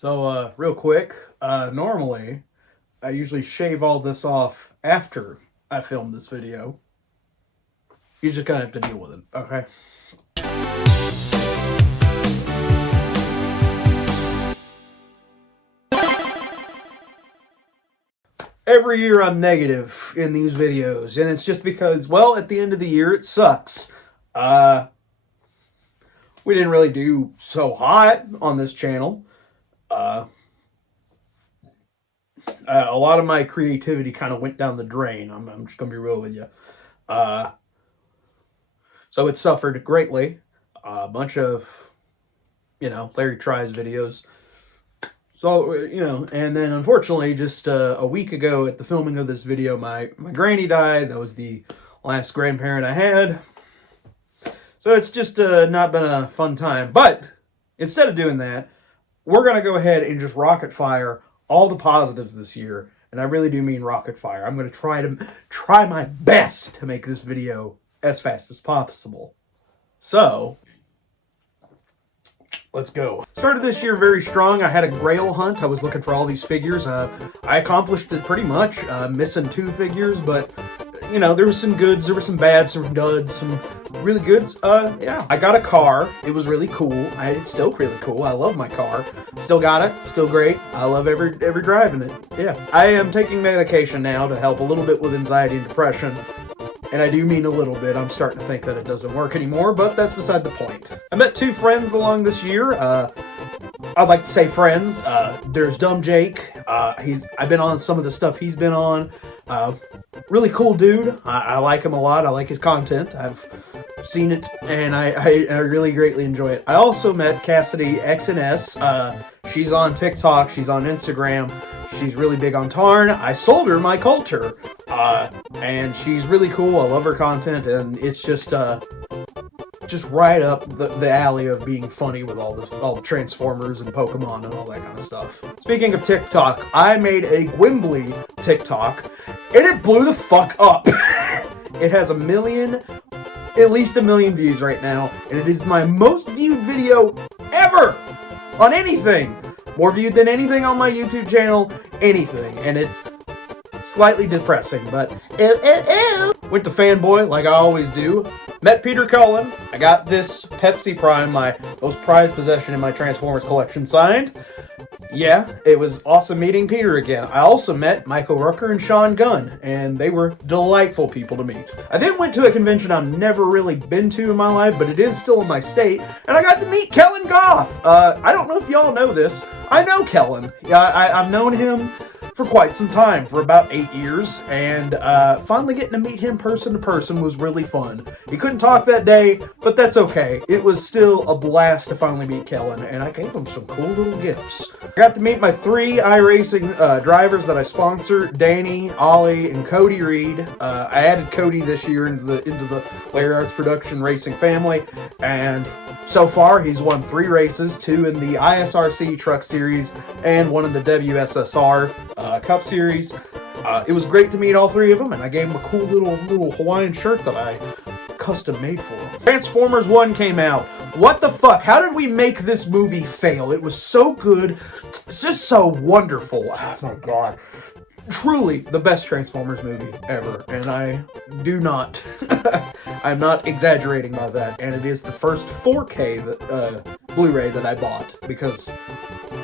So, real quick, normally I usually shave all this off after I film this video. You just kind of have to deal with it, okay? Every year I'm negative in these videos, and it's just because, well, at the end of the year it sucks. We didn't really do so hot on this channel. A lot of my creativity kind of went down the drain. I'm just gonna be real with you. So it suffered greatly. A bunch of, Larry Tries videos. So, and then unfortunately, just a week ago at the filming of this video, my granny died. That was the last grandparent I had. So it's just not been a fun time. But instead of doing that, we're going to go ahead and just rocket fire all the positives this year. And I really do mean rocket fire. I'm going to try my best to make this video as fast as possible. So, let's go. Started this year very strong. I had a grail hunt. I was looking for all these figures. I accomplished it pretty much, missing 2 figures, but there was some goods, there were some bads, some duds, some really goods. Yeah, I got a car. It was really cool. It's still really cool. I love my car. Still got it. Still great. I love every drive in it. Yeah. I am taking medication now to help a little bit with anxiety and depression. And I do mean a little bit. I'm starting to think that it doesn't work anymore, but that's beside the point. I met 2 friends along this year. I'd like to say friends. There's Dumb Jake. I've been on some of the stuff he's been on. Really cool dude. I like him a lot. I like his content. I've seen it, and I really greatly enjoy it. I also met Cassidy XNS. She's on TikTok. She's on Instagram. She's really big on Tarn. I sold her my Culture. And she's really cool. I love her content, and it's just right up the alley of being funny with all the Transformers and Pokemon and all that kind of stuff. Speaking of TikTok, I made a Gwimbly TikTok, and it blew the fuck up. It has at least a million views right now, and it is my most viewed video ever on anything. More viewed than anything on my YouTube channel, anything, and it's slightly depressing, but went to Fanboy like I always do. Met Peter Cullen. I got this Pepsi Prime, my most prized possession in my Transformers collection, signed. Yeah, it was awesome meeting Peter again. I also met Michael Rooker and Sean Gunn, and they were delightful people to meet. I then went to a convention I've never really been to in my life, but it is still in my state, and I got to meet Kellen Goff. I don't know if y'all know this. I know Kellen. I've known him for quite some time, for about 8 years, and finally getting to meet him person to person was really fun. He couldn't talk that day, but that's okay. It was still a blast to finally meet Kellen, and I gave him some cool little gifts. I got to meet my 3 iRacing drivers that I sponsor, Danny, Ollie, and Cody Reed. I added Cody this year into the Larry Arts Production Racing family, and so far he's won 3 races, 2 in the ISRC Truck Series, and 1 in the WSSR Cup Series. It was great to meet all 3 of them, and I gave him a cool little Hawaiian shirt that I custom made for him. Transformers 1 came out. What the fuck? How did we make this movie fail? It was so good. It's just so wonderful. Oh my god. Truly the best Transformers movie ever, and I do not I'm not exaggerating by that, and it is the first 4K Blu-ray that I bought, because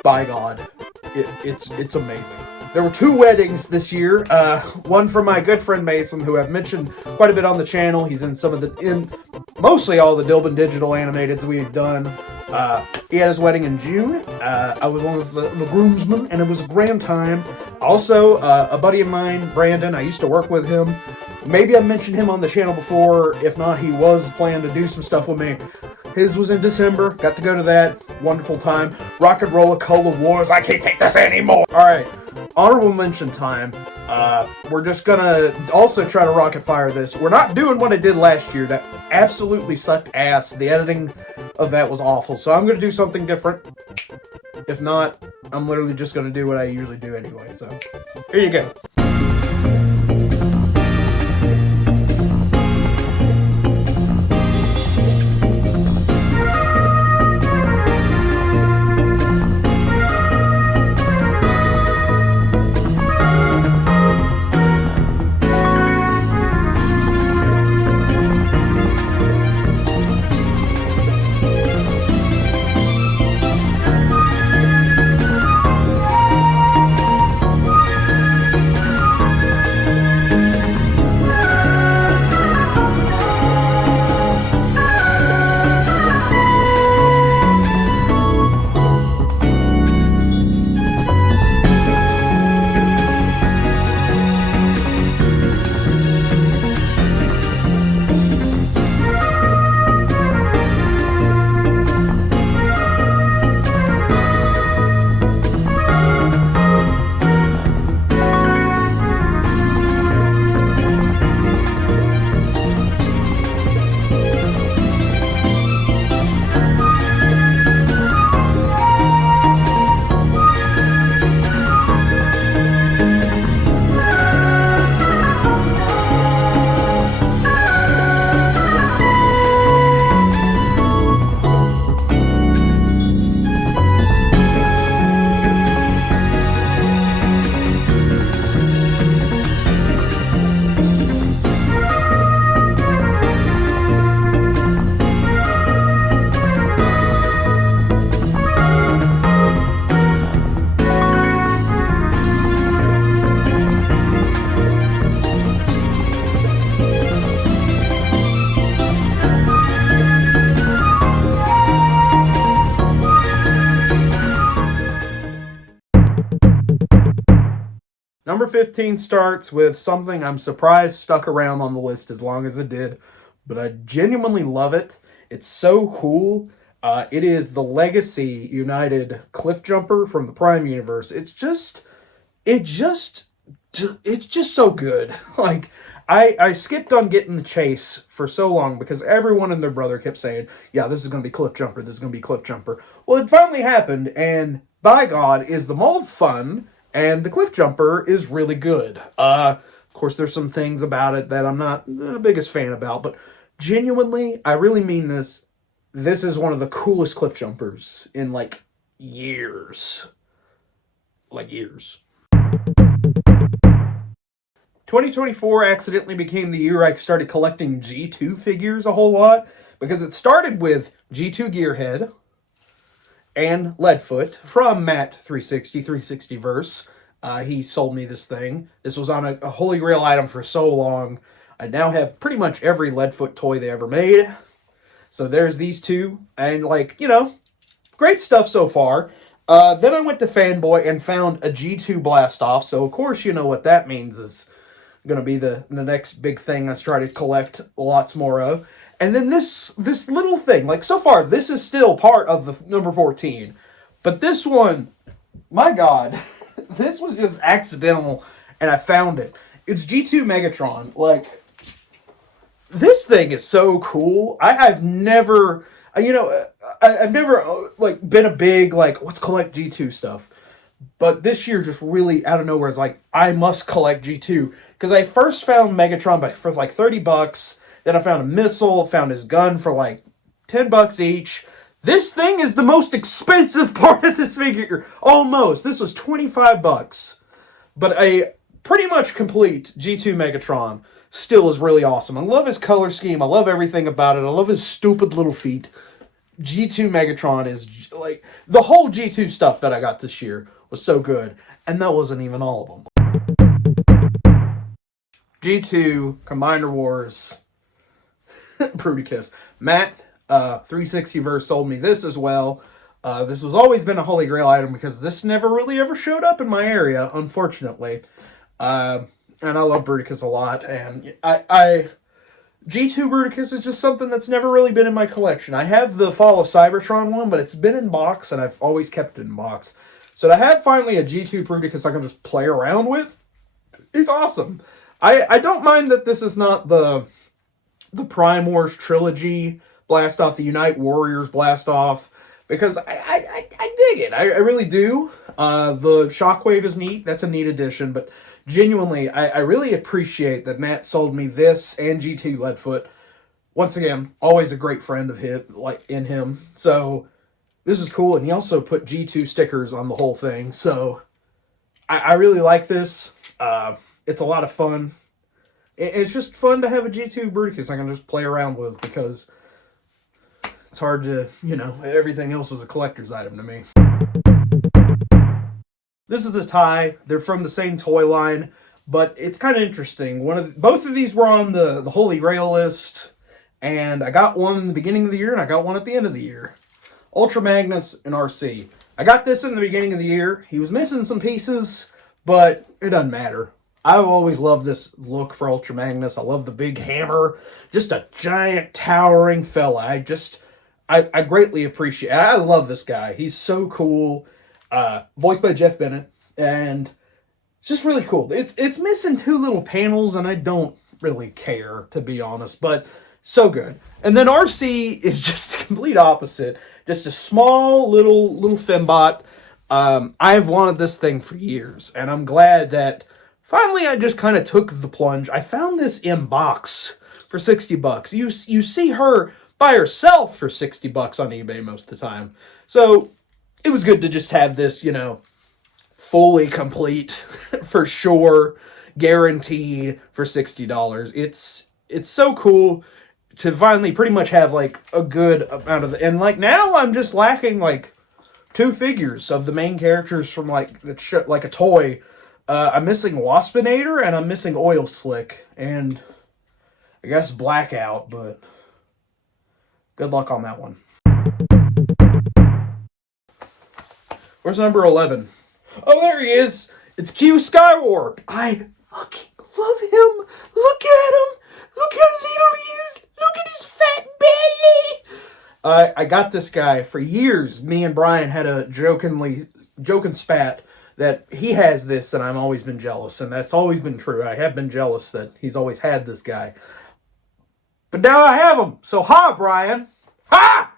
by god, it's amazing. There were 2 weddings this year. One from my good friend Mason, who I've mentioned quite a bit on the channel. He's in mostly all the Dilbin Digital animateds we've done. He had his wedding in June. I was one of the groomsmen, and it was a grand time. Also, a buddy of mine, Brandon, I used to work with him. Maybe I mentioned him on the channel before. If not, he was planning to do some stuff with me. His was in December. Got to go to that. Wonderful time. Rock and Roller Cola Wars. I can't take this anymore. All right. Honorable mention time. We're just gonna also try to rocket fire this. We're not doing what I did last year. That absolutely sucked ass. The editing of that was awful. So I'm gonna do something different. If not, I'm literally just gonna do what I usually do anyway. So here you go. Number 15 starts with something I'm surprised stuck around on the list as long as it did, but I genuinely love it. It's so cool. It is the Legacy United Cliff Jumper from the Prime universe. It just, it's just so good. Like, I skipped on getting the chase for so long because everyone and their brother kept saying, yeah, this is going to be Cliff Jumper, this is going to be Cliff Jumper. Well, it finally happened, and by God, is the mold fun, and the Cliff Jumper is really good. Of course, there's some things about it that I'm not the biggest fan about, but genuinely, I really mean this. This is one of the coolest Cliff Jumpers in, like, years. Like, years. 2024 accidentally became the year I started collecting G2 figures a whole lot because it started with G2 Gearhead and Leadfoot from Matt 360 Verse. He sold me this thing. This was on a Holy Grail item for so long. I now have pretty much every Leadfoot toy they ever made. So there's these two, and like, you know, great stuff so far. Then I went to Fanboy and found a G2 Blastoff, so of course you know what that means is going to be the next big thing I try to collect lots more of. And then this little thing, like so far, this is still part of the number 14. But this one, my God, this was just accidental, and I found it. It's G2 Megatron. Like, this thing is so cool. I've never, I've never like been a big like let's collect G2 stuff. But this year, just really out of nowhere, it's like I must collect G2 because I first found Megatron for like $30. Then I found a missile, found his gun for like $10 each. This thing is the most expensive part of this figure, almost. This was $25, but a pretty much complete G2 Megatron still is really awesome. I love his color scheme. I love everything about it. I love his stupid little feet. G2 Megatron is like the whole G2 stuff that I got this year was so good, and that wasn't even all of them. G2 Combiner Wars Bruticus. Matt 360 Verse sold me this as well. This has always been a Holy Grail item because this never really ever showed up in my area, unfortunately. And I love Bruticus a lot, and I G2 Bruticus is just something that's never really been in my collection. I have the Fall of Cybertron one, but it's been in box, and I've always kept it in box. So to have finally a G2 Bruticus I can just play around with is awesome. I don't mind that this is not the Prime Wars trilogy Blastoff, the Unite Warriors Blastoff, because I dig it. I really do. The Shockwave is neat. That's a neat addition, but genuinely, I really appreciate that Matt sold me this and G2 Leadfoot. Once again, always a great friend of his, like in him. So this is cool, and he also put G2 stickers on the whole thing. So I really like this. It's a lot of fun. It's just fun to have a G2 Bruticus I can just play around with because it's hard to, everything else is a collector's item to me. This is a tie. They're from the same toy line, but it's kind of interesting. Both of these were on the Holy Grail list, and I got one in the beginning of the year, and I got one at the end of the year. Ultra Magnus and RC. I got this in the beginning of the year. He was missing some pieces, but it doesn't matter. I've always loved this look for Ultra Magnus. I love the big hammer. Just a giant, towering fella. I greatly appreciate it. I love this guy. He's so cool. Voiced by Jeff Bennett, and it's just really cool. It's missing two little panels, and I don't really care, to be honest, but so good. And then RC is just the complete opposite. Just a small little fembot. I've wanted this thing for years, and I'm glad that finally I just kind of took the plunge. I found this in box for $60. You see her by herself for $60 on eBay most of the time. So it was good to just have this, fully complete for sure, guaranteed for $60. It's so cool to finally pretty much have like a good amount of and like now I'm just lacking like 2 figures of the main characters from like like a toy. I'm missing Waspinator and I'm missing Oil Slick and I guess Blackout, but good luck on that one. Where's number 11? Oh, there he is. It's Q Skywarp. I fucking love him. Look at him. Look how little he is. Look at his fat belly. I got this guy for years. Me and Brian had a joking spat that he has this and I've always been jealous, and that's always been true. I have been jealous that he's always had this guy. But now I have him. So ha, Brian. Ha!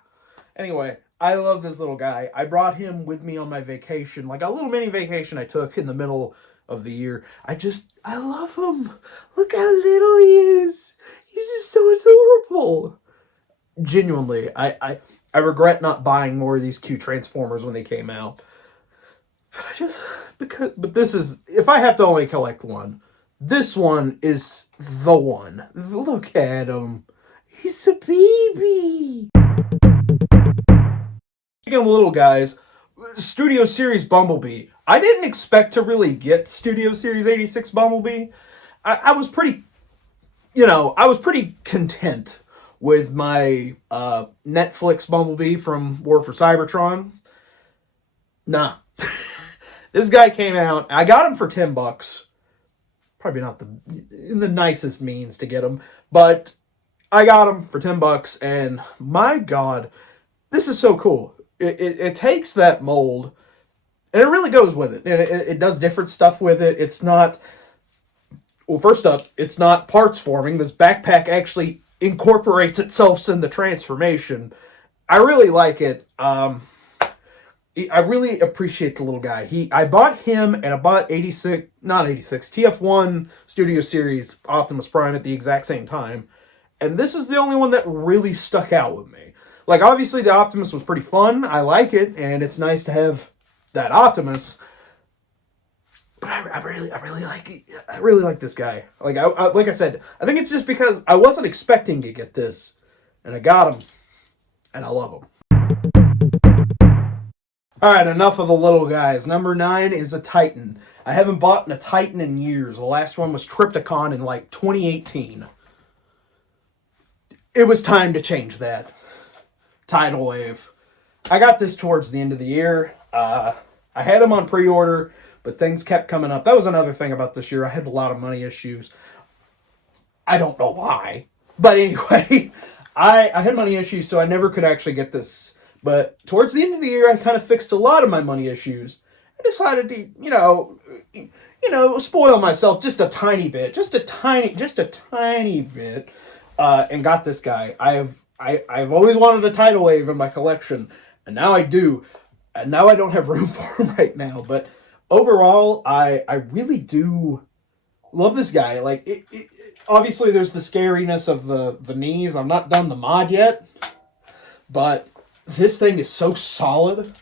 Anyway, I love this little guy. I brought him with me on my vacation, like a little mini vacation I took in the middle of the year. I love him. Look how little he is. He's just so adorable. Genuinely, I regret not buying more of these Q Transformers when they came out. But this is, if I have to only collect one, this one is the one. Look at him. He's a baby. Speaking of little guys, Studio Series Bumblebee. I didn't expect to really get Studio Series 86 Bumblebee. I was pretty content with my Netflix Bumblebee from War for Cybertron. Nah. This guy came out. I got him for $10. Probably not the nicest means to get him, but I got him for $10, and my God, this is so cool. It takes that mold, and it really goes with it. And it does different stuff with it. It's not... Well, first up, it's not parts forming. This backpack actually incorporates itself in the transformation. I really like it. I really appreciate the little guy. I bought him, and I bought TF1 Studio Series Optimus Prime at the exact same time. And this is the only one that really stuck out with me. Like, obviously, the Optimus was pretty fun. I like it, and it's nice to have that Optimus. But I really like this guy. Like I said, I think it's just because I wasn't expecting to get this, and I got him, and I love him. Alright, enough of the little guys. Number 9 is a Titan. I haven't bought a Titan in years. The last one was Trypticon in like 2018. It was time to change that. Tidal Wave. I got this towards the end of the year. I had them on pre-order, but things kept coming up. That was another thing about this year. I had a lot of money issues. I don't know why. But anyway, I had money issues, so I never could actually get this. But towards the end of the year, I kind of fixed a lot of my money issues. I decided to, spoil myself just a tiny bit, just a tiny bit, and got this guy. I've always wanted a Tidal Wave in my collection, and now I do. And now I don't have room for him right now. But overall, I really do love this guy. Like, obviously, there's the scariness of the knees. I've not done the mod yet, but this thing is so solid.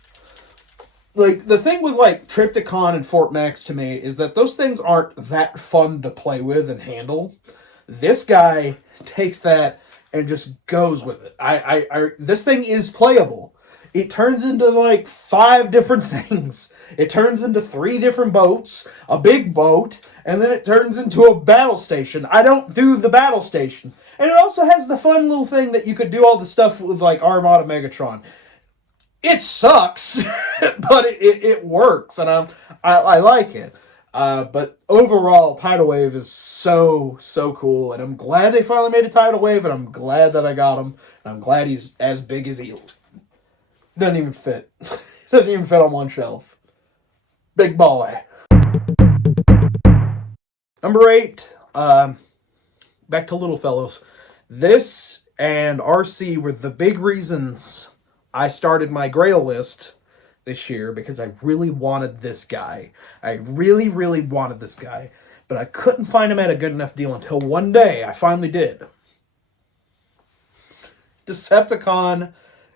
Like, the thing with, like, Trypticon and Fort Max to me is that those things aren't that fun to play with and handle. This guy takes that and just goes with it. This thing is playable. It turns into, like, 5 different things. It turns into 3 different boats, a big boat, and then it turns into a battle station. I don't do the battle stations. And it also has the fun little thing that you could do all the stuff with, like, Armada Megatron. It sucks, but it works, and I like it. But overall, Tidal Wave is so cool, and I'm glad they finally made a Tidal Wave, and I'm glad that I got him, and I'm glad he's as big as he doesn't even fit. Doesn't even fit on one shelf. Big boy. Number 8, back to Little Fellows. This and RC were the big reasons I started my Grail list this year, because I really wanted this guy. I really wanted this guy. But I couldn't find him at a good enough deal until one day I finally did. Decepticon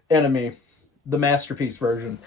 Enemy, the Masterpiece version.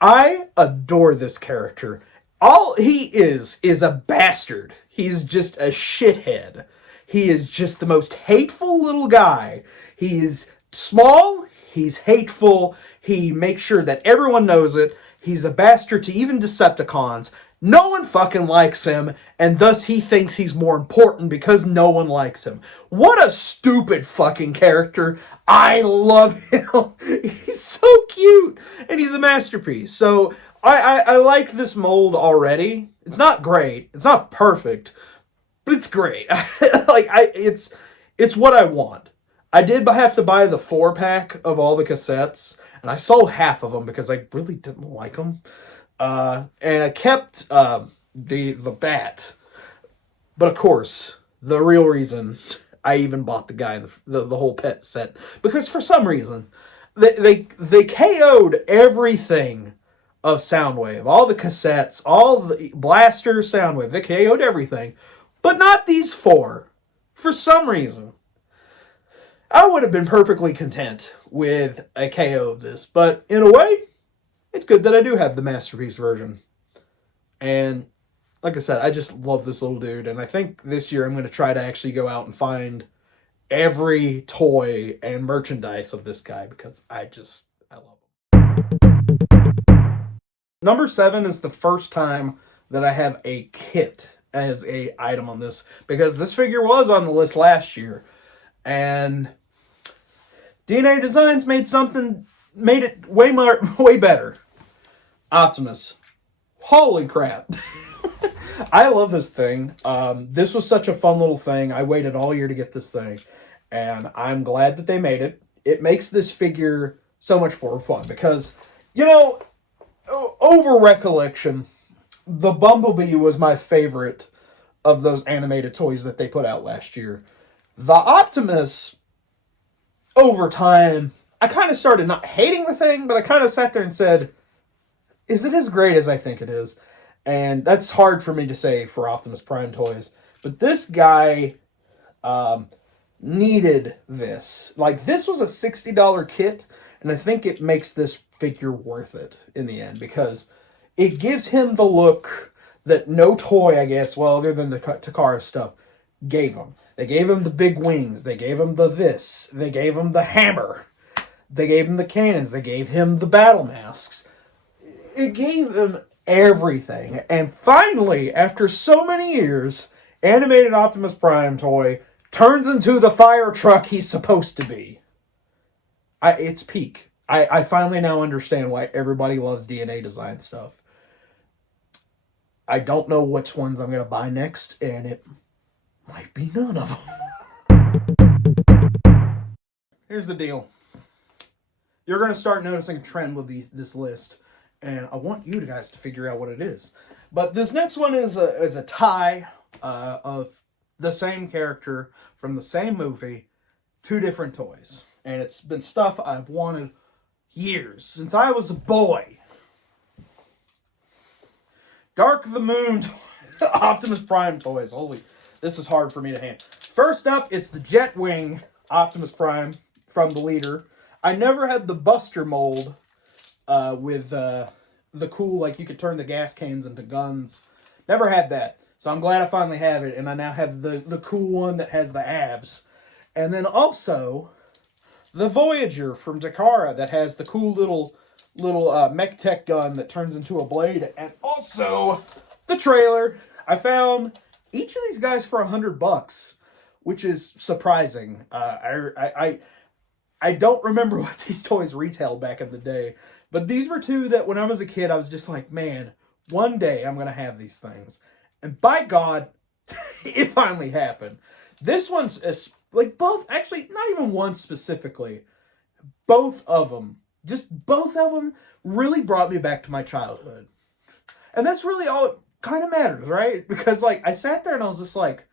I adore this character. All he is a bastard. He's just a shithead. He is just the most hateful little guy. He is small, he's hateful, he makes sure that everyone knows it, he's a bastard to even Decepticons. No one fucking likes him, and thus he thinks he's more important because no one likes him. What a stupid fucking character. I love him. He's so cute, and he's a masterpiece. So I like this mold already. It's not great. It's not perfect, but it's great. It's what I want. I did have to buy the 4-pack of all the cassettes, and I sold half of them because I really didn't like them. And I kept the bat, but of course, the real reason I even bought the guy the whole pet set, because for some reason they KO'd everything of Soundwave, all the cassettes, all the Blaster, Soundwave. They KO'd everything, but not these four. For some reason, I would have been perfectly content with a KO of this, but in a way, it's good that I do have the Masterpiece version. And like I said, I just love this little dude, and I think this year I'm going to try to actually go out and find every toy and merchandise of this guy because I love him. Number 7 is the first time that I have a kit as a item on this, because this figure was on the list last year, and DNA Designs made it way better. Optimus. Holy crap. I love this thing. This was such a fun little thing. I waited all year to get this thing, and I'm glad that they made it. It makes this figure so much more fun because, over recollection, the Bumblebee was my favorite of those animated toys that they put out last year. The Optimus, over time, I kind of started not hating the thing, but I kind of sat there and said, is it as great as I think it is? And that's hard for me to say for Optimus Prime toys. But this guy needed this. Like, this was a $60 kit, and I think it makes this figure worth it in the end, because it gives him the look that no toy, I guess, well, other than the Takara stuff, gave him. They gave him the big wings. They gave him this. They gave him the hammer. They gave him the cannons. They gave him the battle masks. It gave him everything. And finally, after so many years, animated Optimus Prime toy turns into the fire truck he's supposed to be. It's peak. I finally now understand why everybody loves DNA Design stuff. I don't know which ones I'm going to buy next, and it might be none of them. Here's the deal. You're going to start noticing a trend with this list, and I want you guys to figure out what it is. But this next one is a tie of the same character from the same movie, 2 different toys. And it's been stuff I've wanted years, since I was a boy. Dark the Moon Optimus Prime toys. Holy, this is hard for me to handle. First up, it's the Jetwing Optimus Prime from the leader. I never had the Buster mold with the cool, like, you could turn the gas cans into guns. Never had that. So I'm glad I finally have it, and I now have the cool one that has the abs. And then also the Voyager from Takara that has the cool little mech tech gun that turns into a blade, and also the trailer. I found each of these guys for $100, which is surprising. I don't remember what these toys retailed back in the day, but these were 2 that when I was a kid, I was just like, man, one day I'm going to have these things. And by God, it finally happened. This one's like both, actually, not even one specifically. Both of them really brought me back to my childhood. And that's really all it kind of matters, right? Because, like, I sat there and I was just like,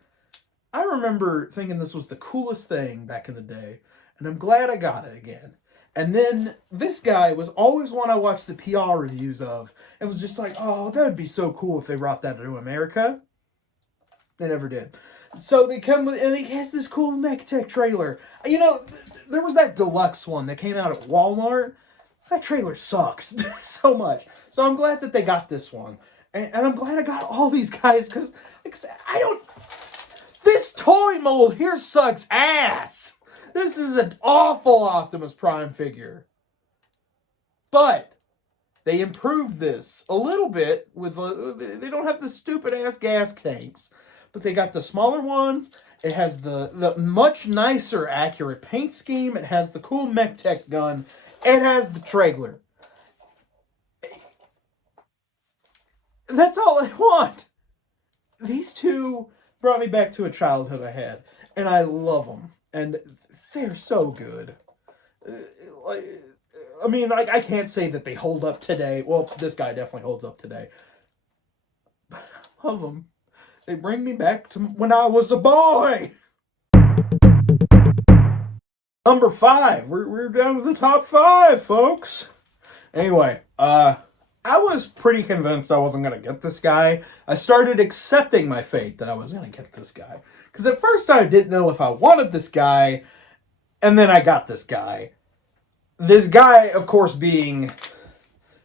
I remember thinking this was the coolest thing back in the day, and I'm glad I got it again. And then this guy was always one I watched the PR reviews of, and was just like, oh, that would be so cool if they brought that to America. They never did. So they come with, and he has this cool mech tech trailer. There was that deluxe one that came out at Walmart. That trailer sucked so much. So I'm glad that they got this one. And I'm glad I got all these guys, because, like I said, this toy mold here sucks ass. This is an awful Optimus Prime figure. But they improved this a little bit with, they don't have the stupid ass gas tanks, but they got the smaller ones. It has the much nicer, accurate paint scheme. It has the cool mech tech gun. It has the trailer. That's all I want. These two brought me back to a childhood I had, and I love them, and they're so good. Like, I mean, like, I can't say that they hold up today. Well, this guy definitely holds up today. But I love them. They bring me back to when I was a boy. Number 5. We're down to the top 5, folks. Anyway, I was pretty convinced I wasn't going to get this guy. I started accepting my fate that I was going to get this guy. Because at first I didn't know if I wanted this guy, and then I got this guy. This guy, of course, being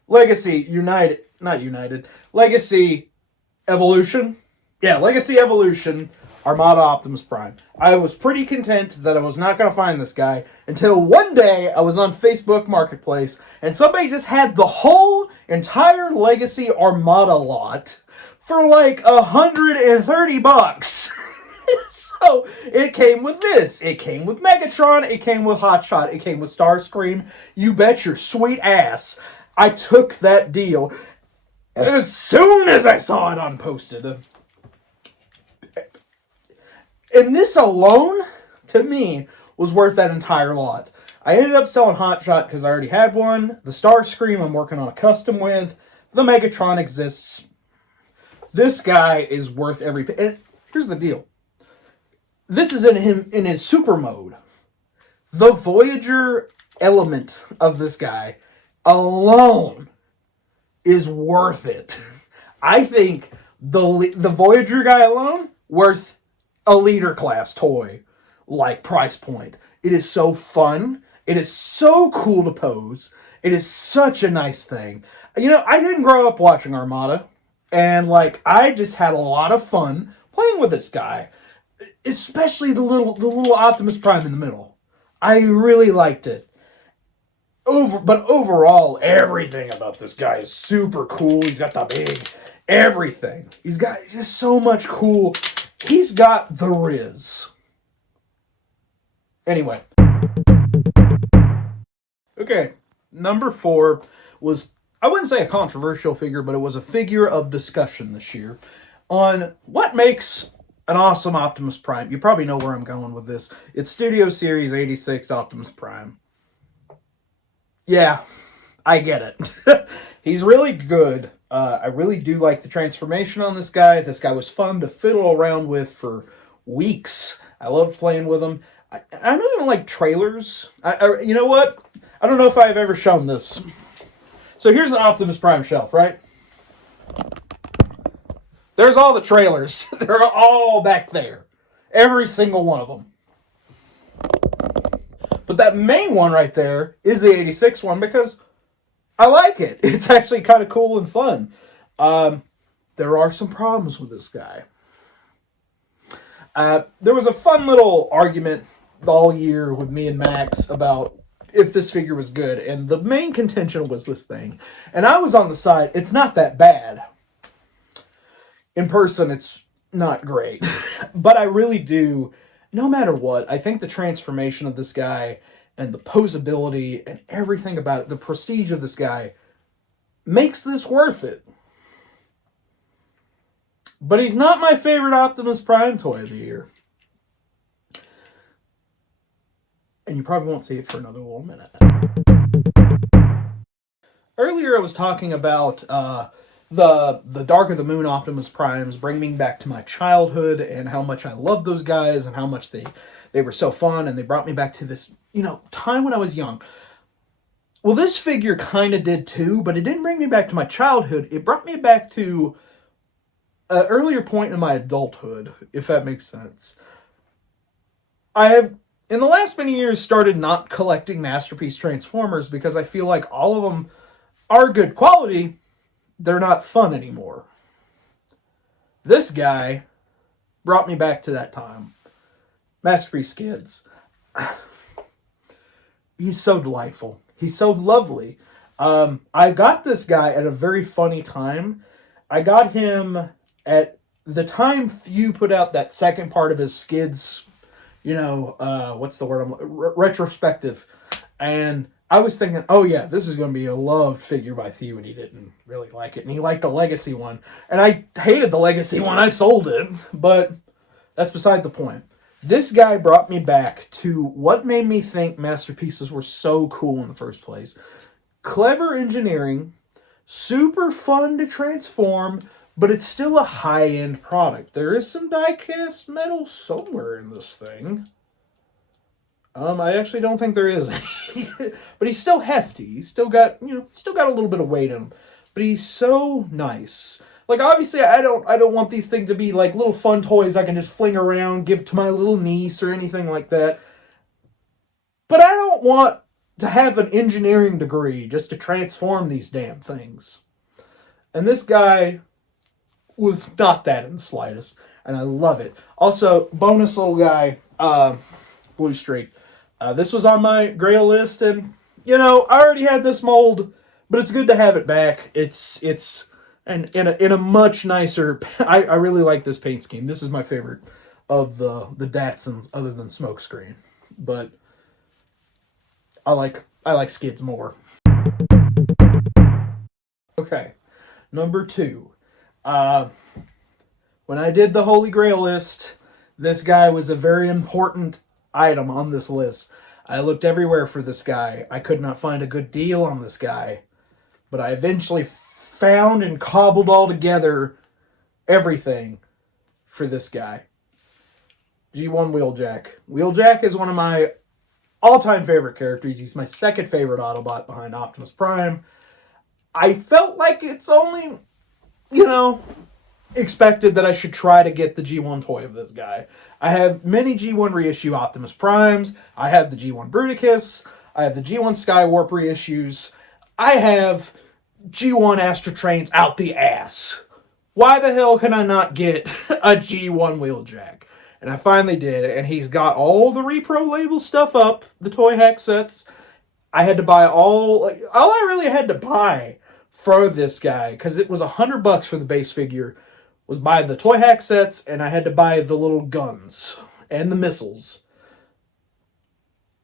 Legacy United, not United, Legacy Evolution. Yeah, Legacy Evolution, Armada Optimus Prime. I was pretty content that I was not going to find this guy until one day I was on Facebook Marketplace and somebody just had the whole entire Legacy Armada lot for like $130. So it came with this. It came with Megatron. It came with Hotshot. It came with Starscream. You bet your sweet ass I took that deal as soon as I saw it unposted. And this alone, to me, was worth that entire lot. I ended up selling Hotshot because I already had one. The Starscream I'm working on a custom with. The Megatron exists. This guy is worth every... And here's the deal. This is in his super mode. The Voyager element of this guy alone is worth it. I think the Voyager guy alone worth a leader class toy like price point. It is so fun. It is so cool to pose. It is such a nice thing. You know, I didn't grow up watching Armada, and like I just had a lot of fun playing with this guy, especially the little Optimus Prime in the middle. I really liked it. But overall, everything about this guy is super cool. He's got the big everything. He's got just so much cool. He's got the Riz. Anyway. Okay, number 4 was, I wouldn't say a controversial figure, but it was a figure of discussion this year on what makes an awesome Optimus Prime. You probably know where I'm going with this. It's Studio Series 86 Optimus Prime. Yeah, I get it. He's really good. I really do like the transformation on this guy. This guy was fun to fiddle around with for weeks. I loved playing with him. I don't even like trailers. You know what? I don't know if I've ever shown this. So here's the Optimus Prime shelf, right? There's all the trailers. They're all back there. Every single one of them. But that main one right there is the 86 one because I like it. It's actually kind of cool and fun. There are some problems with this guy. There was a fun little argument all year with me and Max about if this figure was good. And the main contention was this thing. And I was on the side, it's not that bad. In person, it's not great. But I really do, no matter what, I think the transformation of this guy and the posability and everything about it, the prestige of this guy, makes this worth it. But he's not my favorite Optimus Prime toy of the year. And you probably won't see it for another little minute. Earlier I was talking about the Dark of the Moon Optimus Primes bringing me back to my childhood and how much I loved those guys and how much they were so fun and they brought me back to this, time when I was young. Well, this figure kind of did too, but it didn't bring me back to my childhood. It brought me back to an earlier point in my adulthood, if that makes sense. I have, in the last many years, started not collecting Masterpiece Transformers because I feel like all of them are good quality. They're not fun anymore. This guy brought me back to that time. Masterpiece Skids. He's so delightful. He's so lovely. I got this guy at a very funny time. I got him at the time you put out that second part of his Skids, what's the word? Retrospective. And I was thinking, oh yeah, this is going to be a loved figure by Theo, and he didn't really like it, and he liked the Legacy one, and I hated the Legacy one. I sold it, but that's beside the point. This guy brought me back to what made me think masterpieces were so cool in the first place. Clever engineering, super fun to transform, but it's still a high-end product. There is some die-cast metal somewhere in this thing. I actually don't think there is any. But he's still hefty. He's still got, still got a little bit of weight in him. But he's so nice. Like, obviously, I don't want these things to be like little fun toys I can just fling around, give to my little niece or anything like that. But I don't want to have an engineering degree just to transform these damn things. And this guy was not that in the slightest. And I love it. Also, bonus little guy, Blue Streak. This was on my Grail list, and I already had this mold, but it's good to have it back. It's and in a much nicer. I really like this paint scheme. This is my favorite of the Datsuns, other than Smokescreen, but I like Skids more. Okay, number 2. When I did the Holy Grail list, this guy was a very important item on this list. I looked everywhere for this guy. I could not find a good deal on this guy, but I eventually found and cobbled all together everything for this guy. G1 Wheeljack. Wheeljack is one of my all-time favorite characters. He's my second favorite Autobot behind Optimus Prime. I felt like it's only, expected that I should try to get the G1 toy of this guy. I have many G1 reissue Optimus Primes. I have the G1 Bruticus. I have the G1 Skywarp reissues. I have G1 Astrotrains out the ass. Why the hell can I not get a G1 Wheeljack? And I finally did, and he's got all the Repro label stuff up, the toy hack sets. I had to buy all I really had to buy for this guy, because it was $100 for the base figure, was buy the toy hack sets, and I had to buy the little guns and the missiles.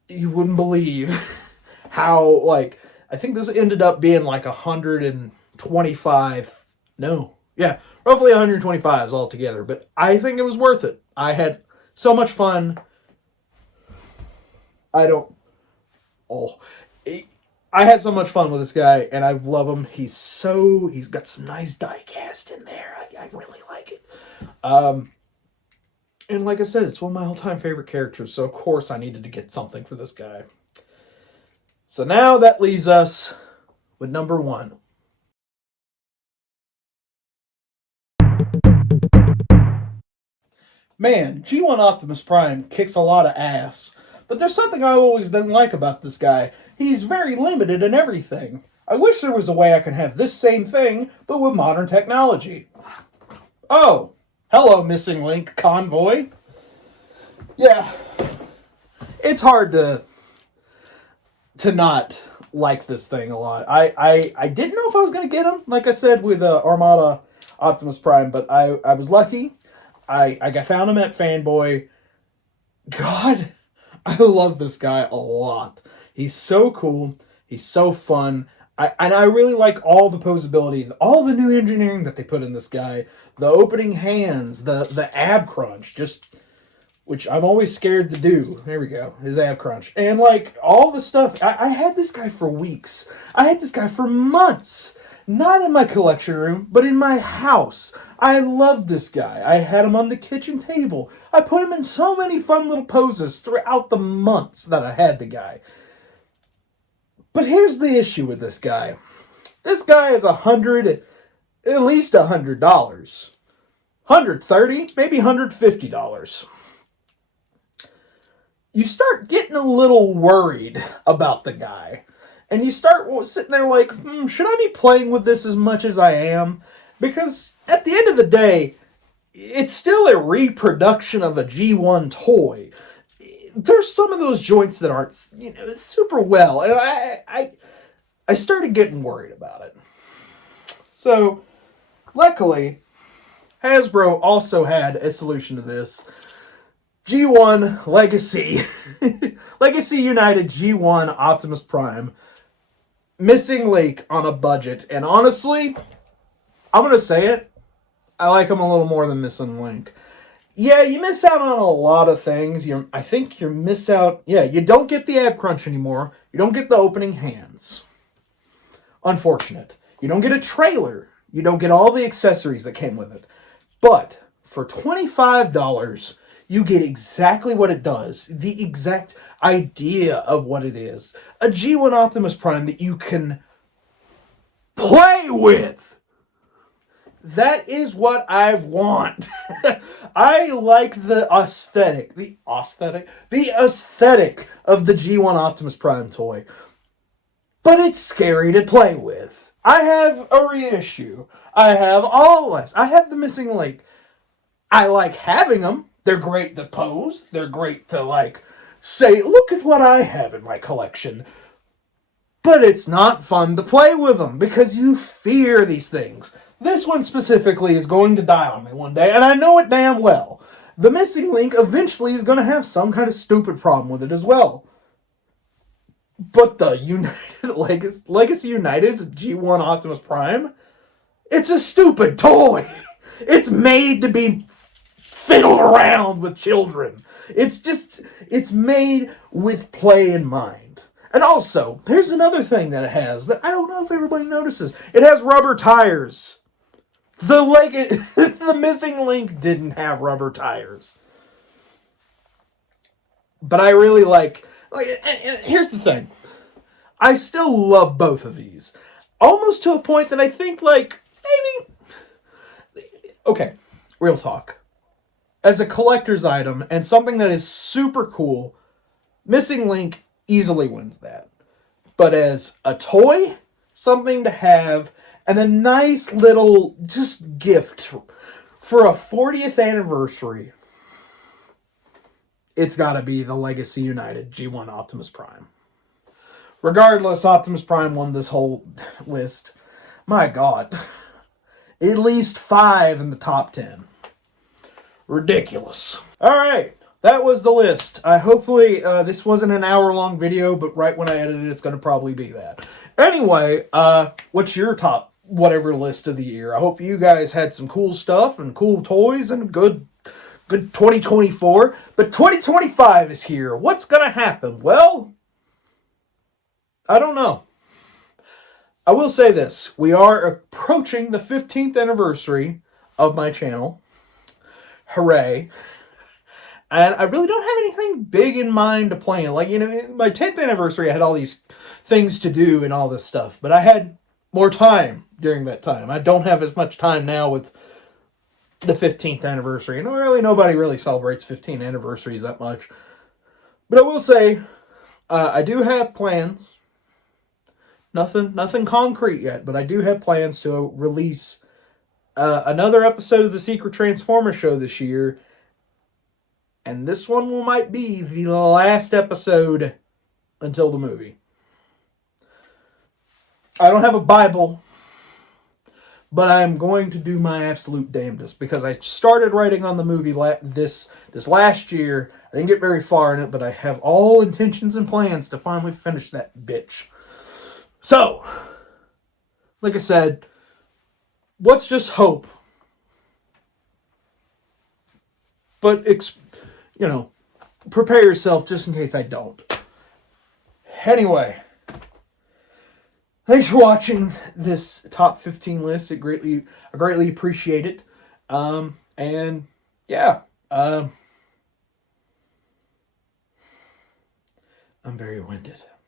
You wouldn't believe how, I think this ended up being like 125, roughly 125s altogether, but I think it was worth it. I had so much fun. I had so much fun with this guy, and I love him. He's got some nice die cast in there. I really like it. And like I said, it's one of my all-time favorite characters, so of course I needed to get something for this guy. So now that leaves us with number 1. Man, G1 Optimus Prime kicks a lot of ass. But there's something I always didn't like about this guy. He's very limited in everything. I wish there was a way I could have this same thing, but with modern technology. Oh, hello, Missing Link Convoy. Yeah, it's hard to not like this thing a lot. I didn't know if I was going to get him, like I said, with Armada Optimus Prime, but I was lucky. I found him at Fanboy. God, I love this guy a lot. He's so cool. He's so fun. I really like all the posability, all the new engineering that they put in this guy. The opening hands, the ab crunch, which I'm always scared to do. There we go, his ab crunch. And all the stuff. I had this guy for weeks. I had this guy for months. Not in my collection room, but in my house. I loved this guy. I had him on the kitchen table. I put him in so many fun little poses throughout the months that I had the guy. But here's the issue with this guy. This guy is at least $100. $130, maybe $150. You start getting a little worried about the guy. And you start sitting there like, should I be playing with this as much as I am? Because at the end of the day, it's still a reproduction of a G1 toy. There's some of those joints that aren't, super well. And I started getting worried about it. So, luckily, Hasbro also had a solution to this. G1 Legacy. Legacy United G1 Optimus Prime. Missing link on a budget. And honestly, I'm going to say it. I like him a little more than Missing Link. Yeah, you miss out on a lot of things. I think you miss out... Yeah, you don't get the ab crunch anymore. You don't get the opening hands. Unfortunate. You don't get a trailer. You don't get all the accessories that came with it. But for $25, you get exactly what it does. The exact idea of what it is. A G1 Optimus Prime that you can play with. That is what I want. I like the aesthetic. The aesthetic of the G1 Optimus Prime toy. But it's scary to play with. I have a reissue. I have all this. I have the Missing Link. I like having them. They're great to pose. They're great to, say, look at what I have in my collection. But it's not fun to play with them because you fear these things. This one specifically is going to die on me one day, and I know it damn well. The Missing Link eventually is going to have some kind of stupid problem with it as well. But the Legacy United G1 Optimus Prime, it's a stupid toy. It's made to be fiddled around with children. It's made with play in mind. And also, here's another thing that it has that I don't know if everybody notices. It has rubber tires. The Missing Link didn't have rubber tires. But I really like and here's the thing. I still love both of these. Almost to a point that I think, maybe... Okay, real talk. As a collector's item, and something that is super cool, Missing Link easily wins that. But as a toy, something to have, and a nice little just gift for a 40th anniversary, it's got to be the Legacy United G1 Optimus Prime. Regardless, Optimus Prime won this whole list. My God. At least 5 in the top 10. Ridiculous. Alright, that was the list. Hopefully, this wasn't an hour-long video, but right when I edit it, it's going to probably be that. Anyway, what's your top whatever list of the year? I hope you guys had some cool stuff and cool toys and good 2024. But 2025 is here. What's going to happen? Well, I don't know. I will say this. We are approaching the 15th anniversary of my channel. Hooray. And I really don't have anything big in mind to plan. My 10th anniversary, I had all these things to do and all this stuff. But I had more time during that time. I don't have as much time now with the 15th anniversary. And nobody really celebrates 15 anniversaries that much. But I will say, I do have plans. Nothing concrete yet, but I do have plans to release another episode of the Secret Transformer show this year. And this one might be the last episode until the movie. I don't have a Bible, but I'm going to do my absolute damnedest because I started writing on the movie this last year. I didn't get very far in it, but I have all intentions and plans to finally finish that bitch. So, like I said, let's just hope. But, prepare yourself just in case I don't. Anyway, thanks for watching this top 15 list. I greatly appreciate it. And yeah, I'm very winded.